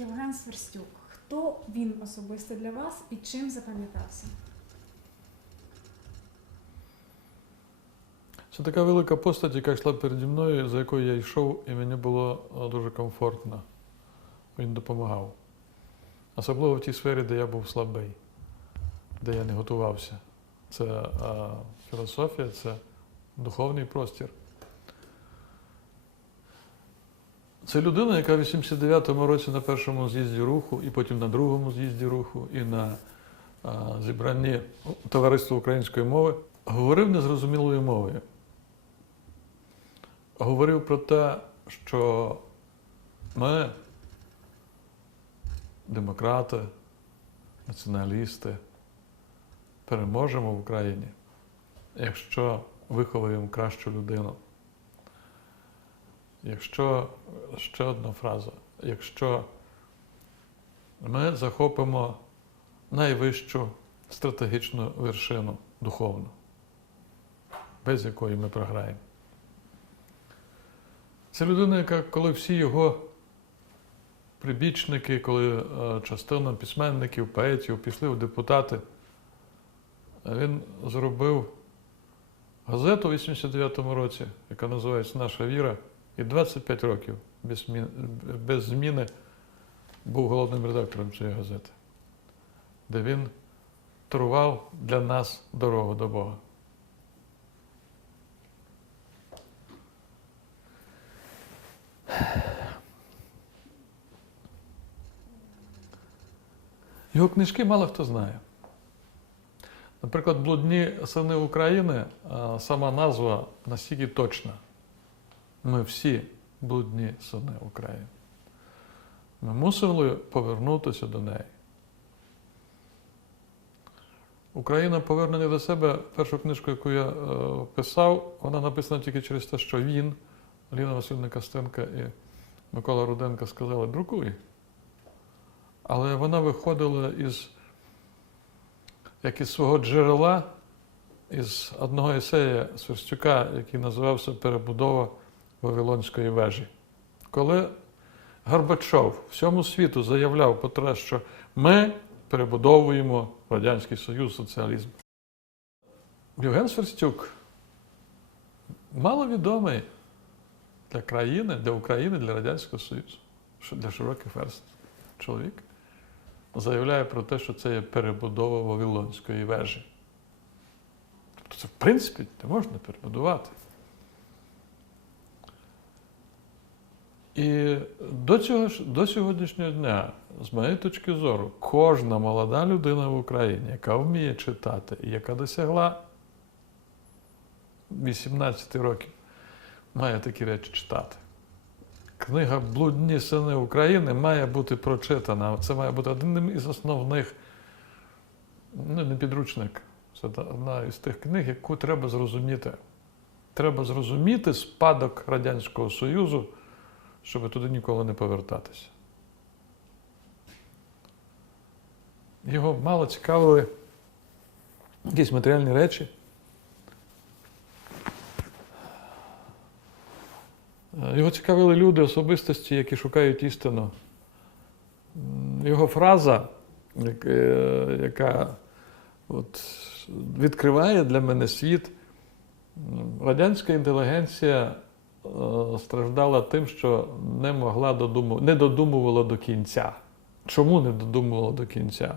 Євген Сверстюк. Хто він особисто для вас і чим запам'ятався? Це така велика постать, яка йшла переді мною, за якою я йшов, і мені було е, дуже комфортно. Він допомагав. Особливо в тій сфері, де я був слабий, де я не готувався. Це е, філософія, це духовний простір. Це людина, яка в 89-му році на першому з'їзді руху, і потім на другому з'їзді руху, і на е, зібранні Товариства української мови говорив незрозумілою мовою. Говорив про те, що ми, демократи, націоналісти, переможемо в Україні, якщо виховуємо кращу людину. Якщо ще одна фраза, якщо ми захопимо найвищу стратегічну вершину духовну, без якої ми програємо. Це людина, яка, коли всі його прибічники, коли е, частина письменників, поетів пішли в депутати, він зробив газету у 89-му році, яка називається Наша віра, і 25 років без, змін- без зміни був головним редактором цієї газети, де він торував для нас дорогу до Бога. Його книжки мало хто знає. Наприклад, Блудні сини України, сама назва настільки точна. Ми всі блудні сини України. Ми мусили повернутися до неї. Україна повернення до себе, першу книжку, яку я е, писав, вона написана тільки через те, що він, Ліна Васильівна Костенка і Микола Руденко сказали, друкуй. Але вона виходила із як із свого джерела, із одного есея Сверстюка, який називався Перебудова Вавилонської вежі. Коли Горбачов всьому світу заявляв про те, що ми перебудовуємо Радянський Союз, соціалізм. Євген Сверстюк маловідомий для країни, для України, для Радянського Союзу, для широких верств чоловік заявляє про те, що це є перебудова Вавилонської вежі. Тобто це, в принципі, не можна перебудувати. І до, цього, до сьогоднішнього дня, з моєї точки зору, кожна молода людина в Україні, яка вміє читати і яка досягла 18 років, має такі речі читати. Книга Блудні сини України має бути прочитана. Це має бути одним із основних, ну, не підручник. Це одна із тих книг, яку треба зрозуміти. Треба зрозуміти спадок Радянського Союзу, щоб туди ніколи не повертатися. Його мало цікавили якісь матеріальні речі. Його цікавили люди, особистості, які шукають істину. Його фраза, е, яка от відкриває для мене світ, радянська інтелігенція страждала тим, що не могла додуму, не додумувала до кінця. Чому не додумувала до кінця?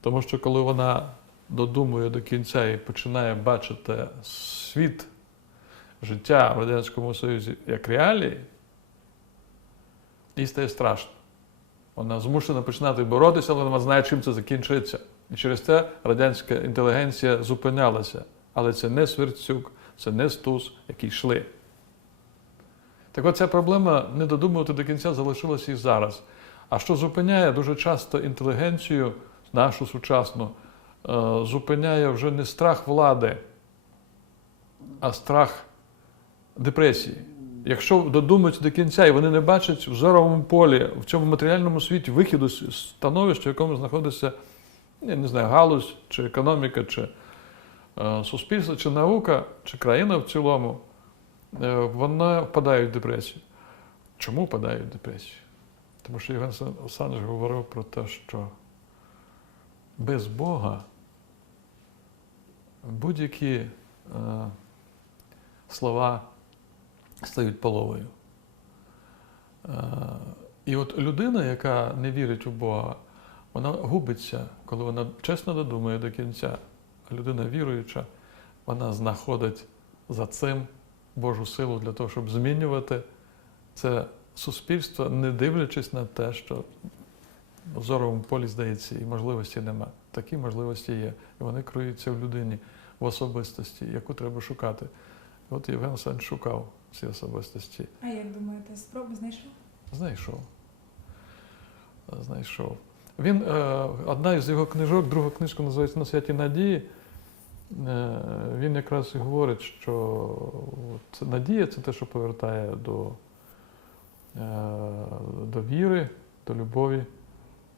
Тому що коли вона додумує до кінця і починає бачити світ життя в Радянському Союзі як реалії, їй стає страшно. Вона змушена починати боротися, але вона знає, чим це закінчиться. І через це радянська інтелігенція зупинялася. Але це не Сверцюк, це не Стус, які йшли. Так от ця проблема не додумувати до кінця залишилася і зараз. А що зупиняє дуже часто інтелігенцію, нашу сучасну, е, зупиняє вже не страх влади, а страх депресії. Якщо додумаються до кінця і вони не бачать в зоровому полі, в цьому матеріальному світі вихіду з становища, в якому знаходиться, я не знаю, галузь, чи економіка, чи е, суспільство, чи наука, чи країна в цілому, вона впадає в депресію. Чому впадає в депресію? Тому що Євген Сан- Олександрович говорив про те, що без Бога будь-які е, слова стають половою. Е, і от людина, яка не вірить у Бога, вона губиться, коли вона чесно додумує до кінця. А людина віруюча, вона знаходить за цим Божу силу для того, щоб змінювати це суспільство, не дивлячись на те, що в зоровому полі, здається, і можливості нема. Такі можливості є. І вони криються в людині, в особистості, яку треба шукати. От Євген Сен шукав ці особистості. А як думаєте, спробу знайшов? Знайшов. Знайшов. Він, е, одна із його книжок, друга книжка називається На святі надії. Е, він якраз і говорить, що от надія це те, що повертає до, е, до віри, до любові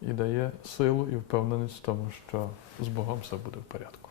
і дає силу і впевненість в тому, що з Богом все буде в порядку.